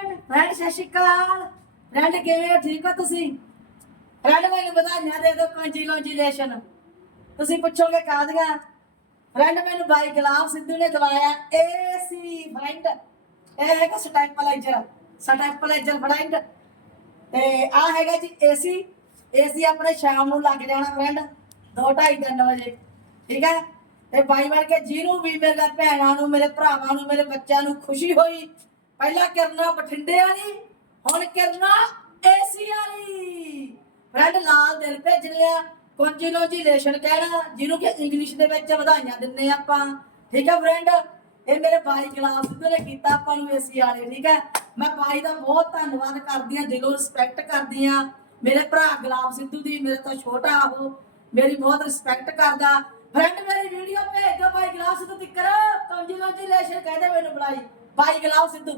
Friend ਸਤਿ ਸ਼੍ਰੀ ਅਕਾਲ। Friend ਕਿਵੇਂ ਹੋ ਠੀਕ ਹੋ ਤੁਸੀਂ? ਫਰੈਂਡ ਮੈਨੂੰ ਵਧਾਈਆਂ ਦੇ ਦਿਓ ਕੰਜੀਲੋਜੀਲੇਸ਼ਨ ਤੁਸੀਂ ਪੁੱਛੋਗੇ ਕਾਹਦੀਆਂ? ਫਰੈਂਡ ਮੈਨੂੰ ਬਾਈ ਗੁਲਾਬ ਸਿੱਧੂ ਨੇ ਦਵਾਇਆ ਏਸੀ ਫਰੈਂਡ ਇਹ ਹੈਗਾ ਸਟੈਪਲਾਈਜ਼ਰ ਸਟੈਪਲਾਈਜ਼ਰ ਫਰੈਂਡ ਤੇ ਆ ਹੈਗਾ ਜੀ ਏਸੀ ਏਸੀ ਆਪਣੇ ਸ਼ਾਮ ਨੂੰ ਲੱਗ ਜਾਣਾ ਫਰੈਂਡ 2:30 3 ਵਜੇ। ਠੀਕ ਹੈ? ਤੇ ਬਾਈ ਬਣ ਜਿਹਨੂੰ ਵੀ ਮੇਰੇ ਭੈਣਾਂ ਨੂੰ, ਮੇਰੇ ਭਰਾਵਾਂ ਨੂੰ, ਮੇਰੇ ਬੱਚਿਆਂ ਨੂੰ ਖੁਸ਼ੀ ਹੋਈ। ਪਹਿਲਾਂ ਕਿਰਨਾ ਬਠਿੰਡੇ ਵਾਲੀ ਹੁਣ ਕਰਨਾ ਏਸੀ ਵਾਲੀ ਫਰੈਂਡ ਲਾਲ ਦਿਲ ਭੇਜਣੇ ਆ ਕੰਜੀਲੋਜੀਲੇਸ਼ਨ ਕਹਿਣਾ, ਜਿਹਨੂੰ ਕਿ ਇੰਗਲਿਸ਼ ਦੇ ਵਿੱਚ ਵਧਾਈਆਂ ਦਿੰਨੇ ਆਪਾਂ। ਠੀਕ ਹੈ ਫਰੈਂਡ ਇਹ ਮੇਰੇ ਬਾਈ ਗਲਾਸ ਨੇ ਕੀਤਾ ਆਪਾਂ ਨੂੰ ਏਸੀ ਵਾਲੇ, ਠੀਕ ਹੈ ਮੈਂ ਬਾਈ ਦਾ ਬਹੁਤ ਧੰਨਵਾਦ ਕਰਦੀ ਆ, ਦਿਲੋਂ ਰਿਸਪੈਕਟ ਕਰਦੀ ਆ। ਮੇਰੇ ਭਰਾ ਗੁਲਾਬ ਸਿੱਧੂ ਦੀ, ਮੇਰੇ ਤੋਂ ਛੋਟਾ ਉਹ, ਮੇਰੀ ਬਹੁਤ ਰਿਸਪੈਕਟ ਕਰਦਾ। ਫਰੈਂਡ ਮੇਰੀ ਵੀਡੀਓ ਭੇਜ ਦਿਓ ਬਾਈ ਗੁਲਾਬ ਸਿੱਧੂ ਤਿੱਕਰ। ਕੰਜੀਲੋਜੀਲੇਸ਼ਨ ਕਹਦੇ ਮੈਨੂੰ ਬੁਲਾਈ। ਬਾਈ ਗੁਲਾਬ ਸਿੱਧੂ